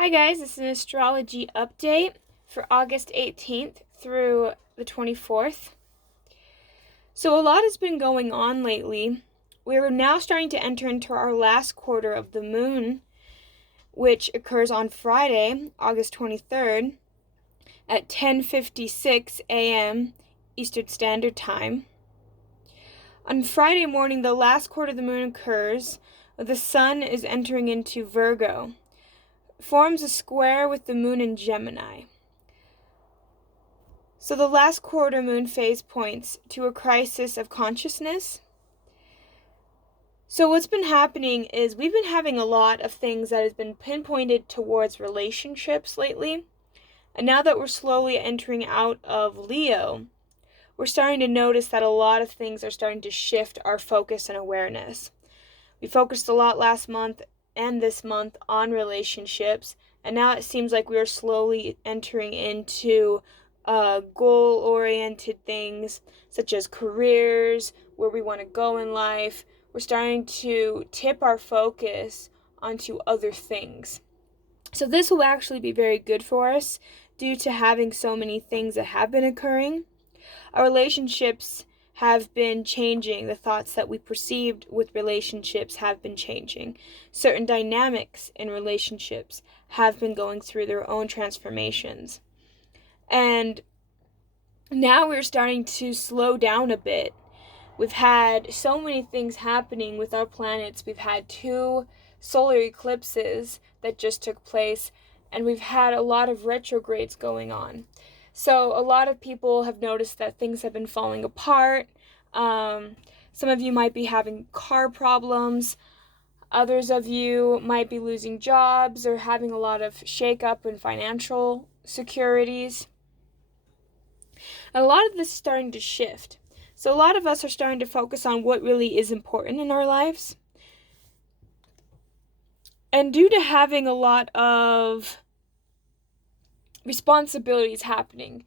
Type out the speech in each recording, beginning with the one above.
Hi guys, this is an astrology update for August 18th through the 24th. So a lot has been going on lately. We're now starting to enter into our last quarter of the moon, which occurs on Friday, August 23rd at 10:56 a.m. Eastern Standard Time. On Friday morning, the last quarter of the moon occurs. The sun is entering into Virgo. Forms a square with the moon in Gemini. So the last quarter moon phase points to a crisis of consciousness. So what's been happening is we've been having a lot of things that has been pinpointed towards relationships lately. And now that we're slowly entering out of Leo, we're starting to notice that a lot of things are starting to shift our focus and awareness. We focused a lot last month and this month on relationships, and now it seems like we are slowly entering into goal-oriented things such as careers, where we want to go in life. We're starting to tip our focus onto other things. So this will actually be very good for us due to having so many things that have been occurring. Our relationships have been changing. The thoughts that we perceived with relationships have been changing. Certain dynamics in relationships have been going through their own transformations. And now we're starting to slow down a bit. We've had so many things happening with our planets. We've had 2 solar eclipses that just took place, and we've had a lot of retrogrades going on. So a lot of people have noticed that things have been falling apart. Some of you might be having car problems. Others of you might be losing jobs or having a lot of shakeup in financial securities. And a lot of this is starting to shift. So a lot of us are starting to focus on what really is important in our lives. And due to having a lot of responsibilities happening,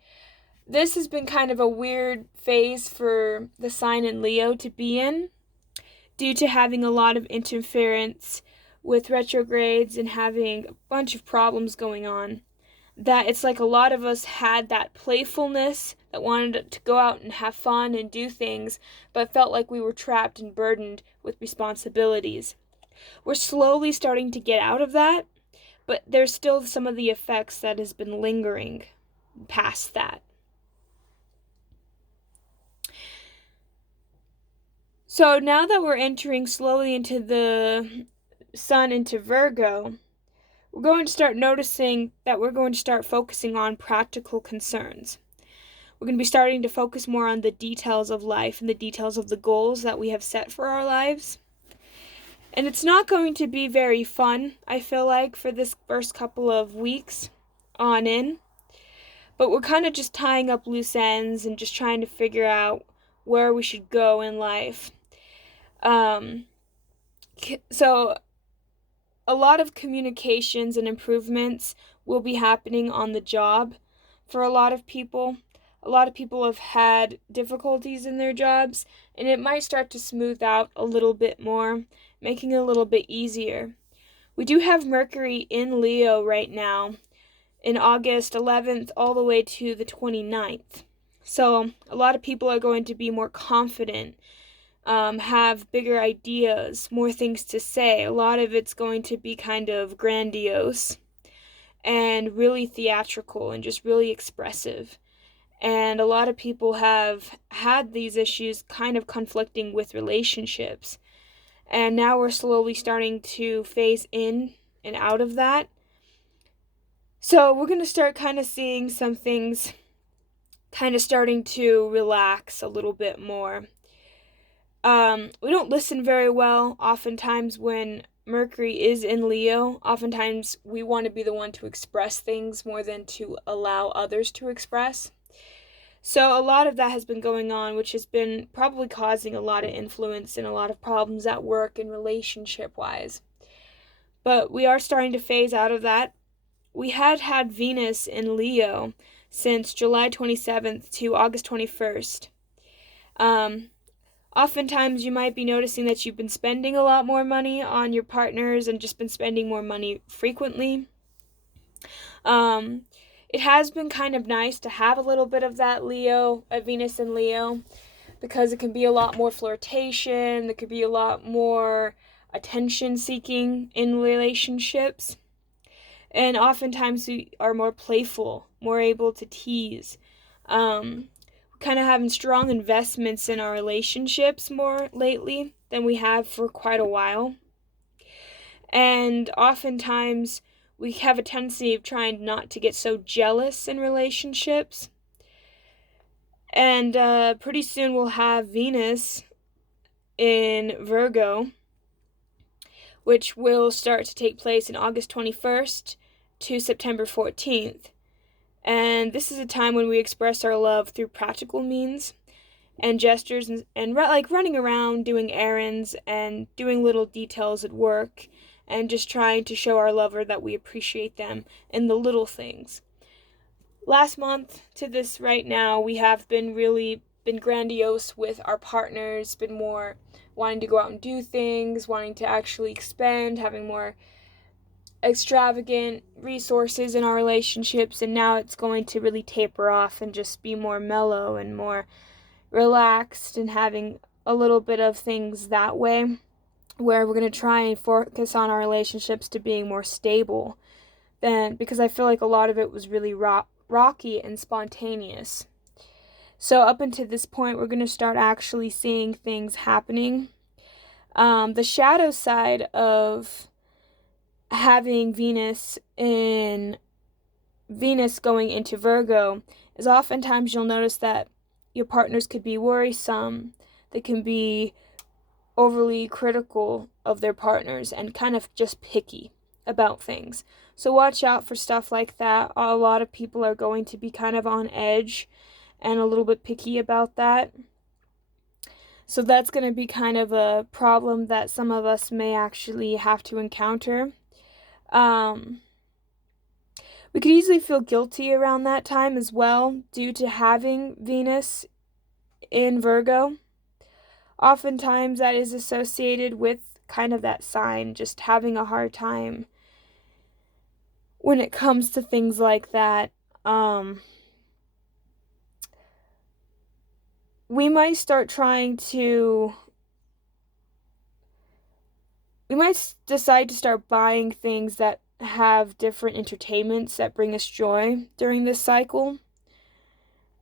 this has been kind of a weird phase for the sign in Leo to be in, due to having a lot of interference with retrogrades and having a bunch of problems going on. That it's like a lot of us had that playfulness, that wanted to go out and have fun and do things, but felt like we were trapped and burdened with responsibilities. We're slowly starting to get out of that, but there's still some of the effects that has been lingering past that. So now that we're entering slowly into the sun into Virgo, we're going to start noticing that we're going to start focusing on practical concerns. We're going to be starting to focus more on the details of life and the details of the goals that we have set for our lives. And it's not going to be very fun, I feel like, for this first couple of weeks on in. But we're kind of just tying up loose ends and just trying to figure out where we should go in life. So a lot of communications and improvements will be happening on the job for a lot of people. A lot of people have had difficulties in their jobs, and it might start to smooth out a little bit more, making it a little bit easier. We do have Mercury in Leo right now, in August 11th all the way to the 29th. So a lot of people are going to be more confident, have bigger ideas, more things to say. A lot of it's going to be kind of grandiose and really theatrical and just really expressive. And a lot of people have had these issues kind of conflicting with relationships. And now we're slowly starting to phase in and out of that. So we're going to start kind of seeing some things kind of starting to relax a little bit more. We don't listen very well oftentimes when Mercury is in Leo. Oftentimes we want to be the one to express things more than to allow others to express. So a lot of that has been going on, which has been probably causing a lot of influence and a lot of problems at work and relationship-wise. But we are starting to phase out of that. We had Venus in Leo since July 27th to August 21st. Oftentimes you might be noticing that you've been spending a lot more money on your partners and just been spending more money frequently. Um, it has been kind of nice to have a little bit of that Venus in Leo, because it can be a lot more flirtation, there could be a lot more attention seeking in relationships. And oftentimes we are more playful, more able to tease. Kind of having strong investments in our relationships more lately than we have for quite a while. And oftentimes we have a tendency of trying not to get so jealous in relationships. And pretty soon we'll have Venus in Virgo, which will start to take place in August 21st to September 14th. And this is a time when we express our love through practical means and gestures, and like running around doing errands and doing little details at work, and just trying to show our lover that we appreciate them in the little things. Last month to this right now, we have been grandiose with our partners, been more wanting to go out and do things, wanting to actually expend, having more extravagant resources in our relationships, and now it's going to really taper off and just be more mellow and more relaxed, and having a little bit of things that way, where we're going to try and focus on our relationships to being more stable, than because I feel like a lot of it was really rocky and spontaneous. So up until this point, we're going to start actually seeing things happening. The shadow side of having Venus going into Virgo is oftentimes you'll notice that your partners could be worrisome. They can be overly critical of their partners and kind of just picky about things. So watch out for stuff like that. A lot of people are going to be kind of on edge and a little bit picky about that. So that's going to be kind of a problem that some of us may actually have to encounter. We could easily feel guilty around that time as well, due to having Venus in Virgo. Oftentimes that is associated with kind of that sign, just having a hard time when it comes to things like that. We might decide to start buying things that have different entertainments that bring us joy during this cycle.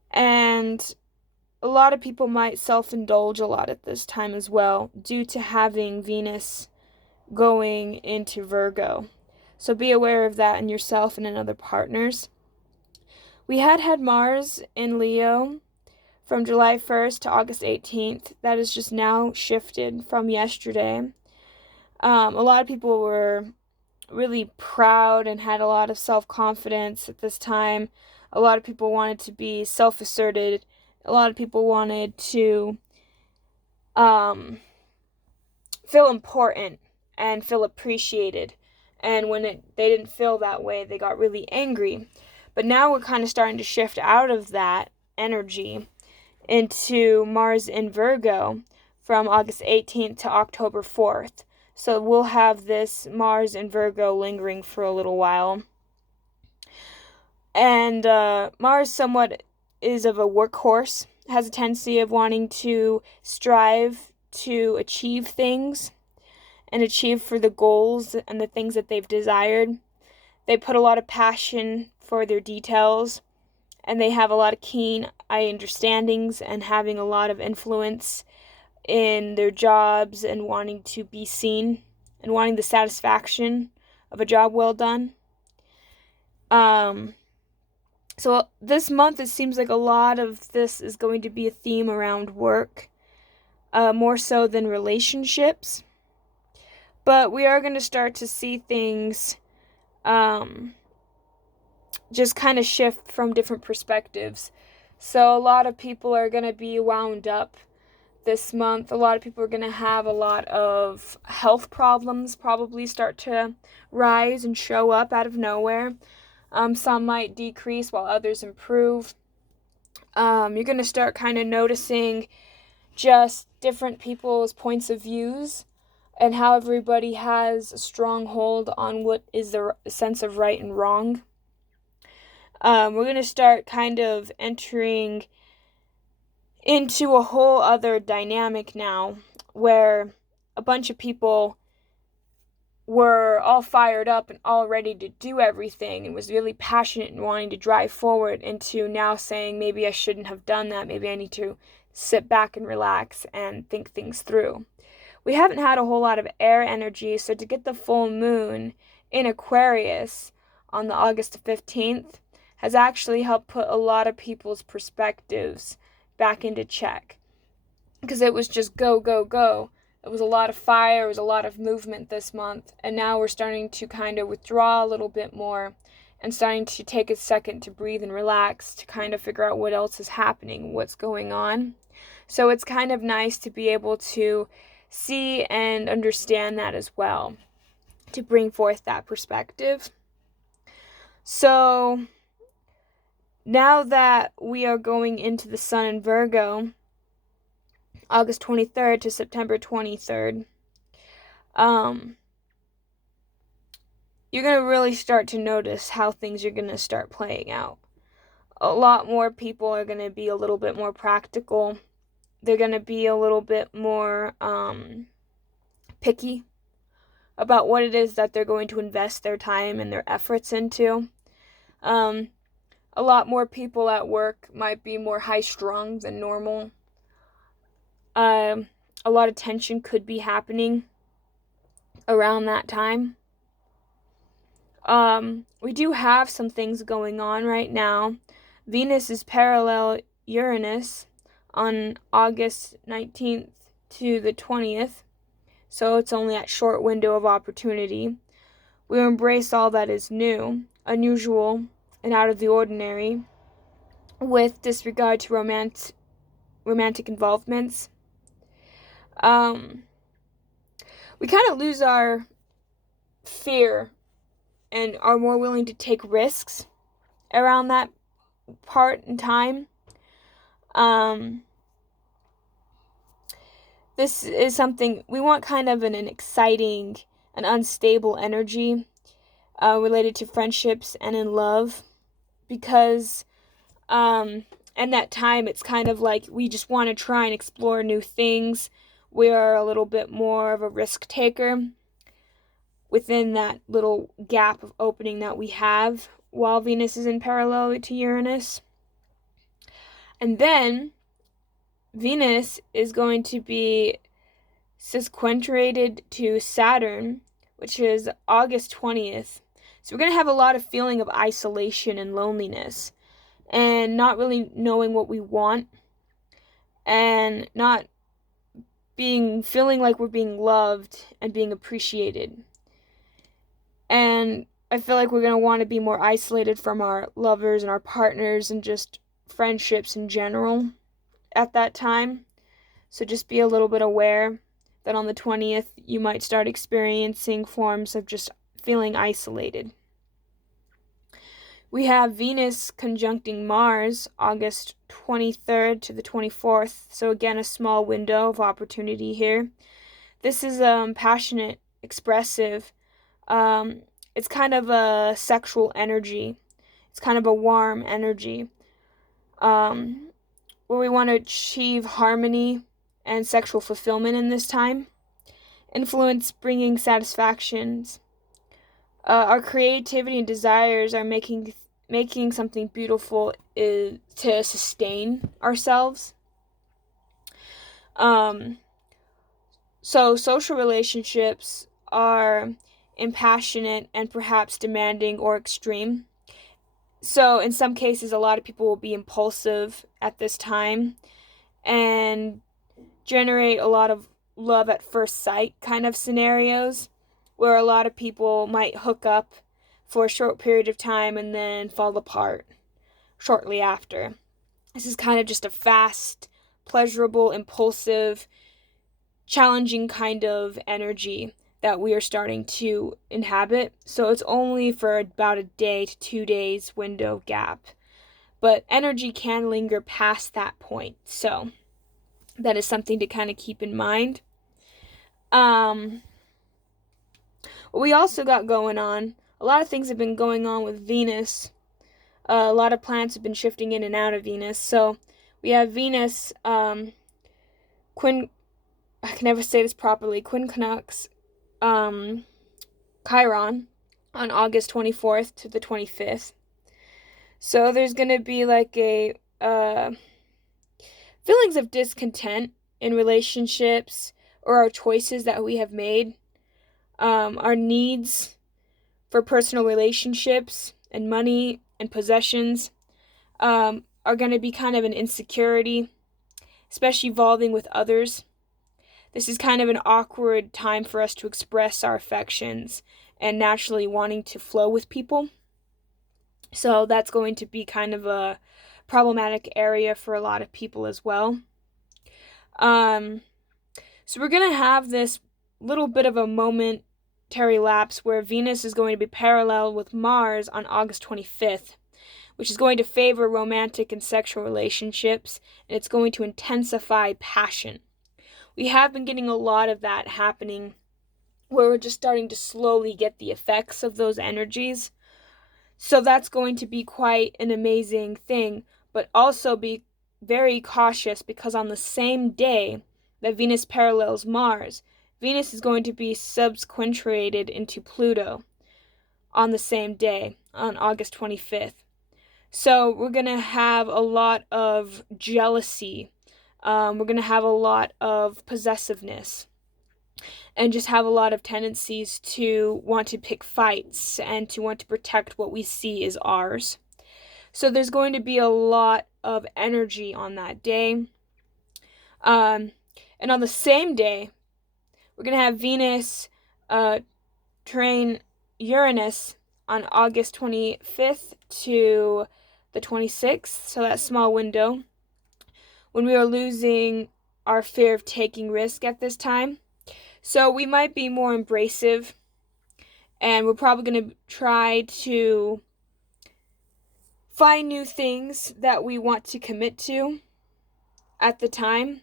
And a lot of people might self-indulge a lot at this time as well, due to having Venus going into Virgo. So be aware of that in yourself and in other partners. We had Mars in Leo from July 1st to August 18th. That is just now shifted from yesterday. A lot of people were really proud and had a lot of self-confidence at this time. A lot of people wanted to be self-asserted. A lot of people wanted to feel important and feel appreciated. And when they didn't feel that way, they got really angry. But now we're kind of starting to shift out of that energy into Mars in Virgo from August 18th to October 4th. So we'll have this Mars in Virgo lingering for a little while. And Mars somewhat is of a workhorse, has a tendency of wanting to strive to achieve things and achieve for the goals and the things that they've desired. They put a lot of passion for their details, and they have a lot of keen eye understandings and having a lot of influence in their jobs and wanting to be seen and wanting the satisfaction of a job well done. So this month, it seems like a lot of this is going to be a theme around work, more so than relationships. But we are going to start to see things just kind of shift from different perspectives. So a lot of people are going to be wound up this month. A lot of people are going to have a lot of health problems probably start to rise and show up out of nowhere. Some might decrease while others improve. You're going to start kind of noticing just different people's points of views and how everybody has a strong hold on what is the sense of right and wrong We're going to start kind of entering into a whole other dynamic now where a bunch of people were all fired up and all ready to do everything and was really passionate and wanting to drive forward, into now saying, maybe I shouldn't have done that. Maybe I need to sit back and relax and think things through. We haven't had a whole lot of air energy, so to get the full moon in Aquarius on the August 15th has actually helped put a lot of people's perspectives back into check, because it was just go, go, go. It was a lot of fire, it was a lot of movement this month, and now we're starting to kind of withdraw a little bit more and starting to take a second to breathe and relax, to kind of figure out what else is happening, what's going on. So it's kind of nice to be able to see and understand that as well, to bring forth that perspective. So now that we are going into the sun in Virgo, August 23rd to September 23rd, you're going to really start to notice how things are going to start playing out. A lot more people are going to be a little bit more practical. They're going to be a little bit more picky about what it is that they're going to invest their time and their efforts into. A lot more people at work might be more high-strung than normal. A lot of tension could be happening around that time. We do have some things going on right now. Venus is parallel Uranus on August 19th to the 20th, so it's only a short window of opportunity. We embrace all that is new, unusual, and out of the ordinary, with disregard to romantic involvements. We kind of lose our fear and are more willing to take risks around that part in time. This is something we want, kind of an exciting and unstable energy related to friendships and in love, because in that time it's kind of like we just want to try and explore new things. We are a little bit more of a risk taker within that little gap of opening that we have while Venus is in parallel to Uranus. And then Venus is going to be sesquentrated to Saturn, which is August 20th. So we're going to have a lot of feeling of isolation and loneliness, and not really knowing what we want, and not feeling like we're being loved and being appreciated. And I feel like we're going to want to be more isolated from our lovers and our partners and just friendships in general at that time. So just be a little bit aware that on the 20th you might start experiencing forms of just feeling isolated. We have Venus conjuncting Mars August 23rd to the 24th, so again a small window of opportunity here. This is passionate, expressive. It's kind of a sexual energy. It's kind of a warm energy, where we want to achieve harmony and sexual fulfillment in this time. Influence bringing satisfactions. Our creativity and desires are making something beautiful to sustain ourselves. So social relationships are impassionate and perhaps demanding or extreme. So in some cases, a lot of people will be impulsive at this time and generate a lot of love at first sight kind of scenarios, where a lot of people might hook up for a short period of time and then fall apart shortly after. This is kind of just a fast, pleasurable, impulsive, challenging kind of energy that we are starting to inhabit. So it's only for about a day to 2 days window gap, but energy can linger past that point. So that is something to kind of keep in mind. What we also got going on, a lot of things have been going on with Venus A lot of planets have been shifting in and out of Venus. So we have Venus, I can never say this properly, Quincunx, Chiron, on August 24th to the 25th. So there's going to be like a feelings of discontent in relationships or our choices that we have made. Our needs for personal relationships and money and possessions are going to be kind of an insecurity, especially involving with others. This is kind of an awkward time for us to express our affections and naturally wanting to flow with people. So that's going to be kind of a problematic area for a lot of people as well. So we're going to have this little bit of a momentary lapse where Venus is going to be parallel with Mars on August 25th, which is going to favor romantic and sexual relationships, and it's going to intensify passion. We have been getting a lot of that happening where we're just starting to slowly get the effects of those energies. So that's going to be quite an amazing thing, but also be very cautious because on the same day that Venus parallels Mars, Venus is going to be subsequentiated into Pluto on the same day, on August 25th. So we're going to have a lot of jealousy. We're going to have a lot of possessiveness and just have a lot of tendencies to want to pick fights and to want to protect what we see is ours. So there's going to be a lot of energy on that day. And on the same day, we're going to have Venus trine Uranus on August 25th to the 26th, so that small window, when we are losing our fear of taking risk at this time. So we might be more embracive, and we're probably going to try to find new things that we want to commit to at the time.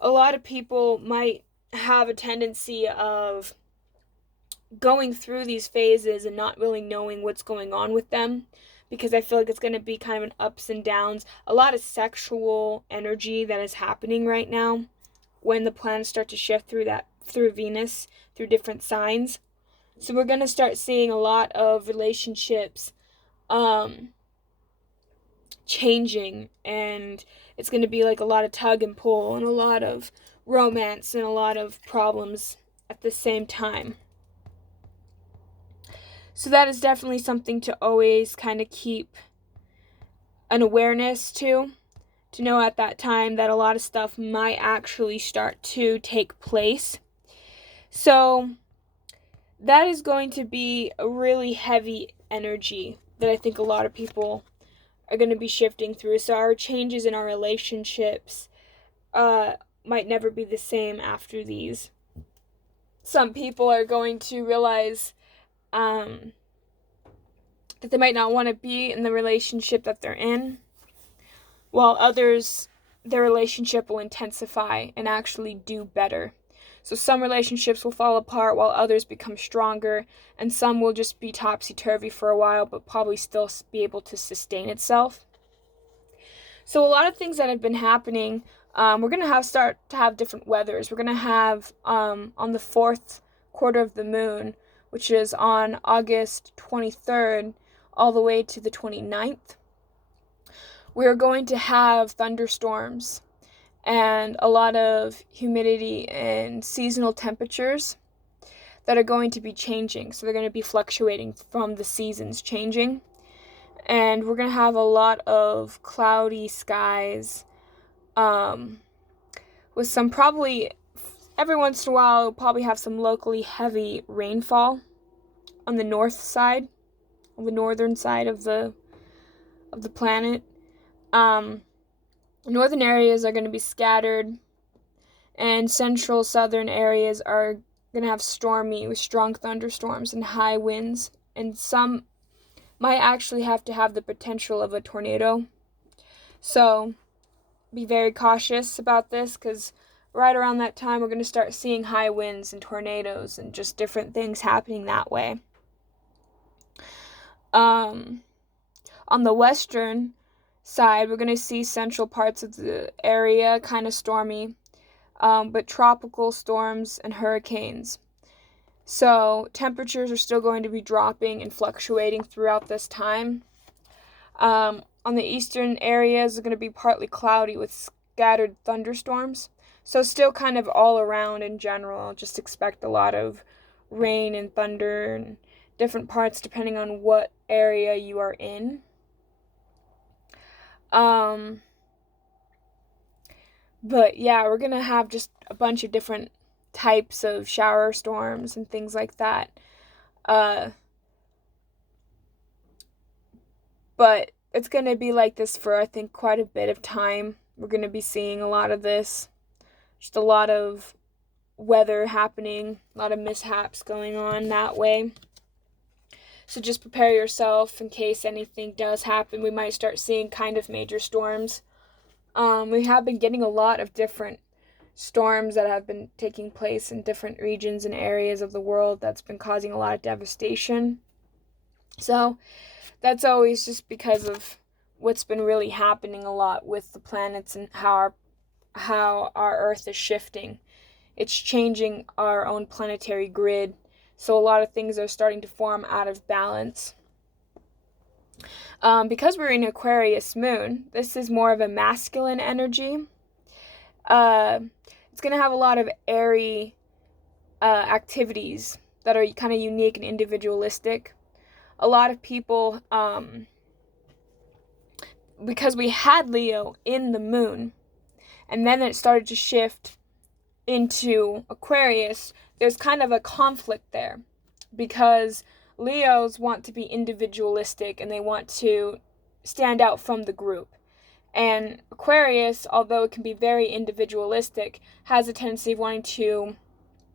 A lot of people might have a tendency of going through these phases and not really knowing what's going on with them, because I feel like it's going to be kind of an ups and downs, a lot of sexual energy that is happening right now when the planets start to shift through Venus, through different signs. So we're going to start seeing a lot of relationships changing, and it's going to be like a lot of tug and pull and a lot of romance and a lot of problems at the same time. So that is definitely something to always kind of keep an awareness to know at that time that a lot of stuff might actually start to take place. So that is going to be a really heavy energy that I think a lot of people are going to be shifting through. So our changes in our relationships might never be the same after these. Some people are going to realize that they might not want to be in the relationship that they're in, while others, their relationship will intensify and actually do better. So some relationships will fall apart while others become stronger, and some will just be topsy-turvy for a while but probably still be able to sustain itself. So a lot of things that have been happening, we're going to start to have different weathers. We're going to have on the fourth quarter of the moon, which is on August 23rd all the way to the 29th, we're going to have thunderstorms and a lot of humidity and seasonal temperatures that are going to be changing. So they're going to be fluctuating from the seasons changing. And we're going to have a lot of cloudy skies with some probably, every once in a while, we'll probably have some locally heavy rainfall on the north side, on the northern side of the planet. Northern areas are going to be scattered, and central southern areas are going to have stormy with strong thunderstorms and high winds, and some might actually have to have the potential of a tornado. So be very cautious about this, because right around that time we're going to start seeing high winds and tornadoes and just different things happening that way. On the western side, we're going to see central parts of the area kind of stormy, but tropical storms and hurricanes. So temperatures are still going to be dropping and fluctuating throughout this time. On the eastern areas, it's going to be partly cloudy with scattered thunderstorms. So still kind of all around in general. Just expect a lot of rain and thunder and different parts depending on what area you are in. But yeah, we're going to have just a bunch of different types of shower storms and things like that. But it's going to be like this for, I think, quite a bit of time. We're going to be seeing a lot of this. Just a lot of weather happening, a lot of mishaps going on that way. So just prepare yourself in case anything does happen. We might start seeing kind of major storms. We have been getting a lot of different storms that have been taking place in different regions and areas of the world that's been causing a lot of devastation. So that's always just because of what's been really happening a lot with the planets and how our Earth is shifting. It's changing our own planetary grid, so a lot of things are starting to form out of balance. Because we're in Aquarius moon, this is more of a masculine energy. It's going to have a lot of airy activities that are kind of unique and individualistic. A lot of people, because we had Leo in the moon, and then it started to shift into Aquarius, there's kind of a conflict there, because Leos want to be individualistic and they want to stand out from the group. And Aquarius, although it can be very individualistic, has a tendency of wanting to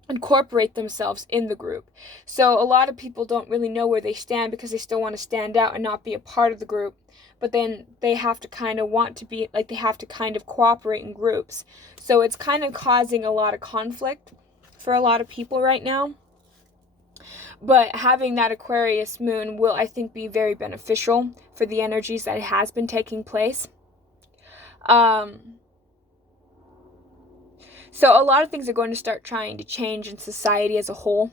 incorporate themselves in the group. So a lot of people don't really know where they stand because they still want to stand out and not be a part of the group. But then they have to kind of want to be, like, they have to kind of cooperate in groups. So it's kind of causing a lot of conflict for a lot of people right now. But having that Aquarius moon will, I think, be very beneficial for the energies that has been taking place. So a lot of things are going to start trying to change in society as a whole.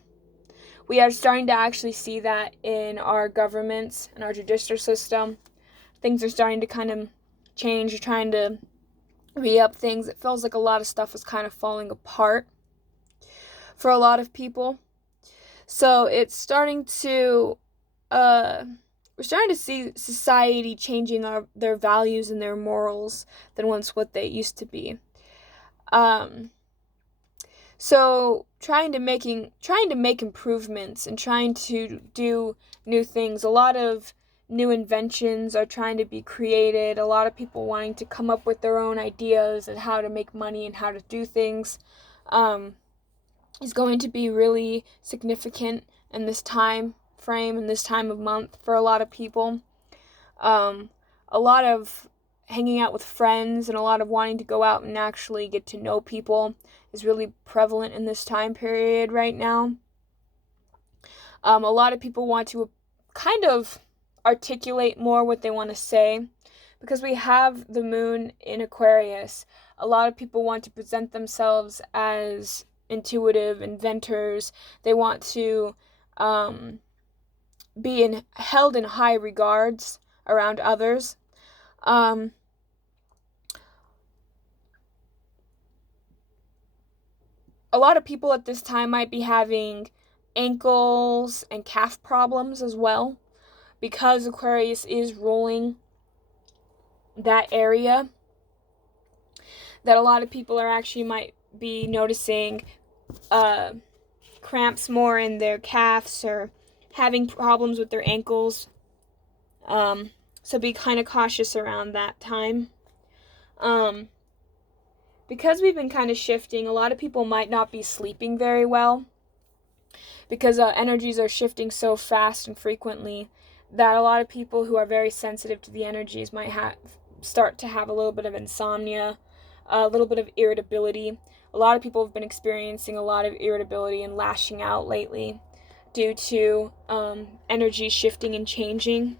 We are starting to actually see that in our governments and our judicial system. Things are starting to kind of change. You're trying to re-up things. It feels like a lot of stuff is kind of falling apart for a lot of people. So it's starting to, we're starting to see society changing their values and their morals than once what they used to be. So trying to make improvements and trying to do new things. A lot of new inventions are trying to be created. A lot of people wanting to come up with their own ideas and how to make money and how to do things. Is going to be really significant in this time frame, in this time of month for a lot of people. A lot of hanging out with friends and a lot of wanting to go out and actually get to know people is really prevalent in this time period right now. A lot of people want to kind of articulate more what they want to say because we have the moon in Aquarius. A lot of people want to present themselves as intuitive inventors. They want to be held in high regards around others. A lot of people at this time might be having ankles and calf problems as well because Aquarius is ruling that area. That a lot of people are actually might be noticing cramps more in their calves or having problems with their ankles. So be kind of cautious around that time. Because we've been kind of shifting, a lot of people might not be sleeping very well because energies are shifting so fast and frequently that a lot of people who are very sensitive to the energies might start to have a little bit of insomnia, a little bit of irritability. A lot of people have been experiencing a lot of irritability and lashing out lately due to energy shifting and changing.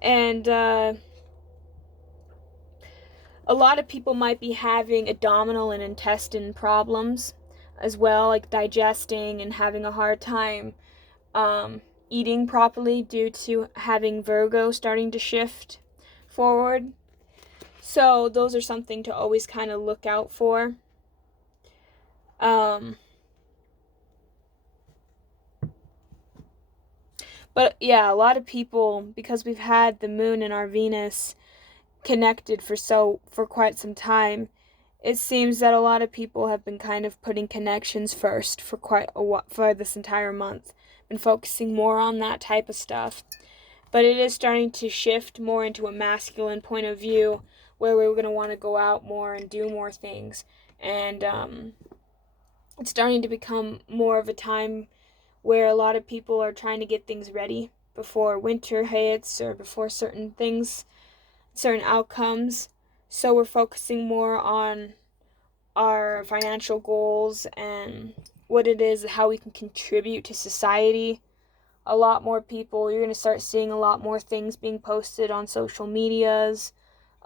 And a lot of people might be having abdominal and intestine problems as well, like digesting and having a hard time eating properly due to having Virgo starting to shift forward. So those are something to always kind of look out for. But yeah, a lot of people, because we've had the moon and our Venus connected for quite some time, it seems that a lot of people have been kind of putting connections first for quite a while, for this entire month, been focusing more on that type of stuff. But it is starting to shift more into a masculine point of view, where we're going to want to go out more and do more things. And it's starting to become more of a time where a lot of people are trying to get things ready before winter hits or before certain things, certain outcomes. So we're focusing more on our financial goals and what it is, how we can contribute to society. A lot more people, you're going to start seeing a lot more things being posted on social medias.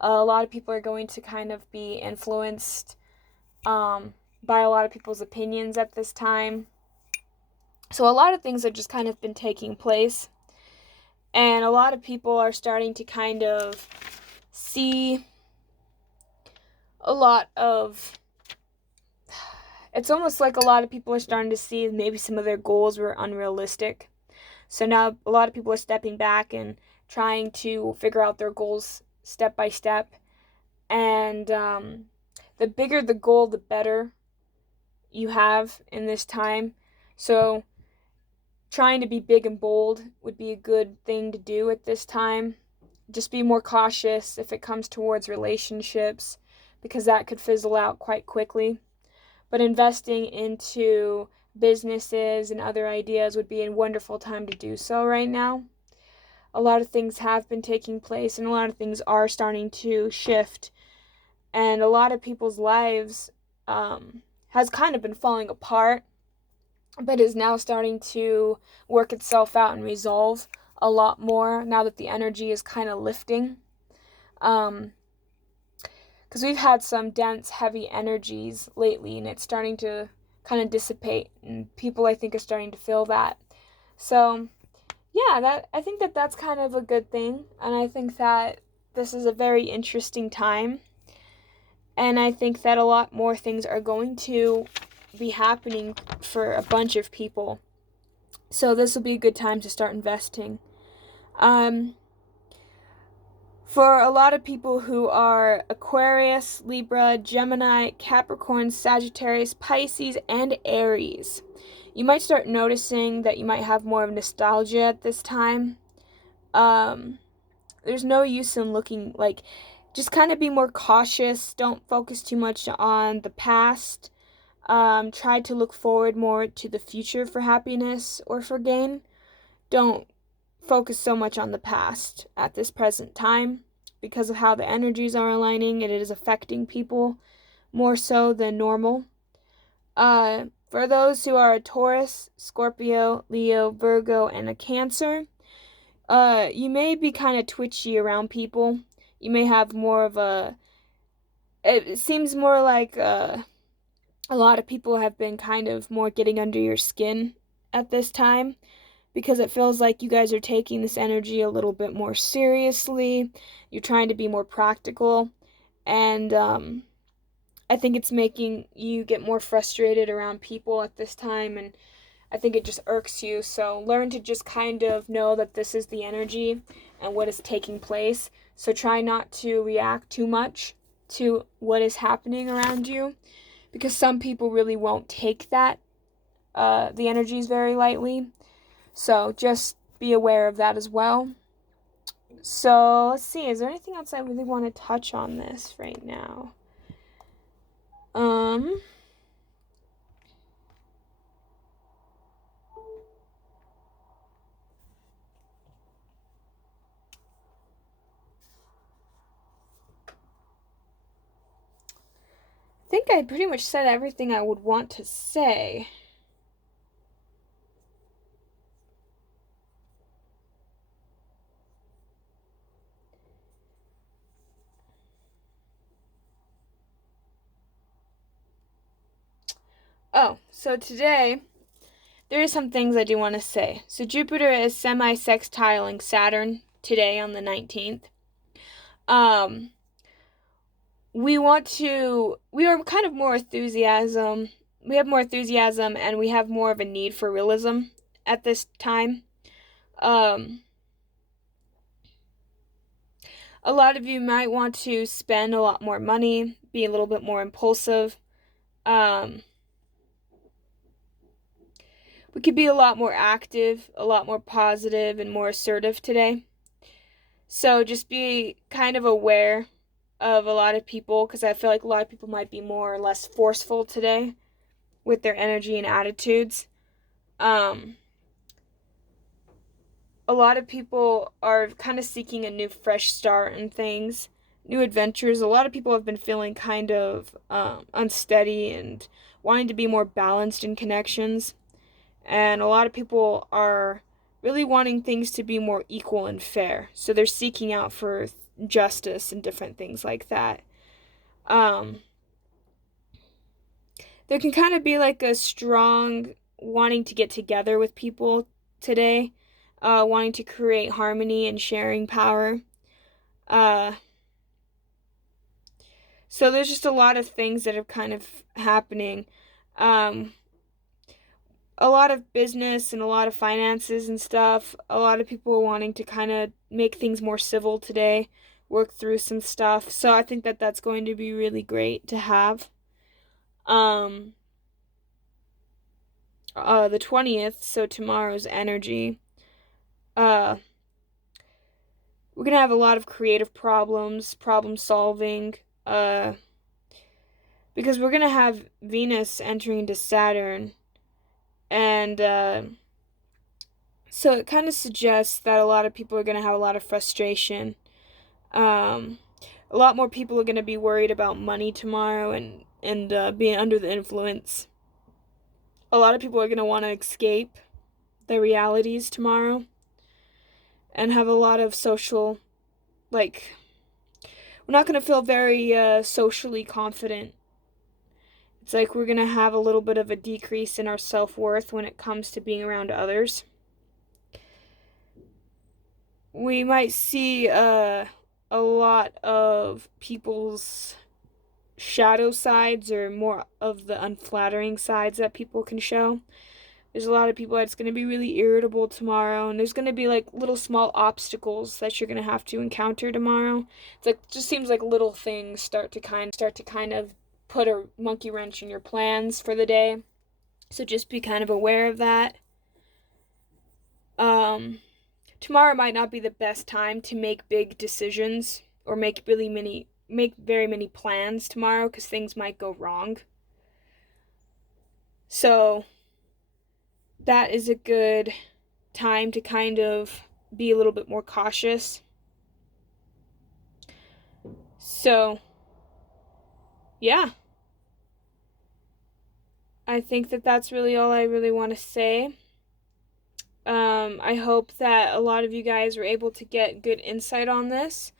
A lot of people are going to kind of be influenced by a lot of people's opinions at this time. So a lot of things have just kind of been taking place. And a lot of people are starting to kind of see a lot of... It's almost like a lot of people are starting to see maybe some of their goals were unrealistic. So now a lot of people are stepping back and trying to figure out their goals step by step. And the bigger the goal, the better you have in this time. So trying to be big and bold would be a good thing to do at this time. Just be more cautious if it comes towards relationships, because that could fizzle out quite quickly. But investing into businesses and other ideas would be a wonderful time to do so right now. A lot of things have been taking place, and a lot of things are starting to shift. And a lot of people's lives has kind of been falling apart, but is now starting to work itself out and resolve a lot more now that the energy is kind of lifting. Because we've had some dense, heavy energies lately, and it's starting to kind of dissipate, and people, I think, are starting to feel that. So yeah, I think that that's kind of a good thing, and I think that this is a very interesting time, and I think that a lot more things are going to be happening for a bunch of people. So this will be a good time to start investing. For a lot of people who are Aquarius, Libra, Gemini, Capricorn, Sagittarius, Pisces, and Aries, you might start noticing that you might have more of nostalgia at this time. There's no use in looking like... Just kind of be more cautious. Don't focus too much on the past. Try to look forward more to the future for happiness or for gain. Don't focus so much on the past at this present time, because of how the energies are aligning. It is affecting people more so than normal. For those who are a Taurus, Scorpio, Leo, Virgo, and a Cancer, you may be kind of twitchy around people. You may have more of a... It seems more like a lot of people have been kind of more getting under your skin at this time, because it feels like you guys are taking this energy a little bit more seriously. You're trying to be more practical, and I think it's making you get more frustrated around people at this time, and I think it just irks you. So learn to just kind of know that this is the energy and what is taking place. So try not to react too much to what is happening around you, because some people really won't take that, the energies very lightly. So just be aware of that as well. So let's see, is there anything else I really want to touch on this right now? I think I pretty much said everything I would want to say. Oh, so today there are some things I do want to say. So Jupiter is semi-sextiling Saturn today on the 19th. Um, we are kind of more enthusiasm. We have more enthusiasm and we have more of a need for realism at this time. Um, a lot of you might want to spend a lot more money, be a little bit more impulsive. Um, we could be a lot more active, a lot more positive, and more assertive today. So just be kind of aware of a lot of people because I feel like a lot of people might be more or less forceful today with their energy and attitudes. Um, a lot of people are kind of seeking a new fresh start in things, new adventures. A lot of people have been feeling kind of unsteady and wanting to be more balanced in connections. And a lot of people are really wanting things to be more equal and fair. So they're seeking out for justice and different things like that. Um, there can kind of be like a strong wanting to get together with people today, wanting to create harmony and sharing power. Uh, so there's just a lot of things that are kind of happening. Um, a lot of business and a lot of finances and stuff. A lot of people are wanting to kind of make things more civil today, work through some stuff. So I think that that's going to be really great to have. Um, the 20th, so tomorrow's energy. Uh, we're gonna have a lot of creative problems, problem solving. Because we're gonna have Venus entering into Saturn, and so it kind of suggests that a lot of people are gonna have a lot of frustration. Um, a lot more people are gonna be worried about money tomorrow and being under the influence. A lot of people are gonna want to escape the realities tomorrow and have a lot of social, like, we're not going to feel very socially confident. It's like we're going to have a little bit of a decrease in our self-worth when it comes to being around others. We might see a lot of people's shadow sides or more of the unflattering sides that people can show. There's a lot of people that's going to be really irritable tomorrow, and there's going to be like little small obstacles that you're going to have to encounter tomorrow. It's like just seems like little things start to kind of put a monkey wrench in your plans for the day. So just be kind of aware of that. Um Tomorrow might not be the best time to make big decisions or make very many plans tomorrow cuz things might go wrong. So that is a good time to kind of be a little bit more cautious. So, yeah. I think that that's really all I really want to say. I hope that a lot of you guys were able to get good insight on this,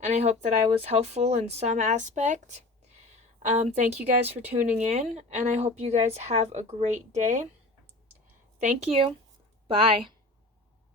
and I hope that I was helpful in some aspect. Thank you guys for tuning in, and I hope you guys have a great day. Thank you. Bye.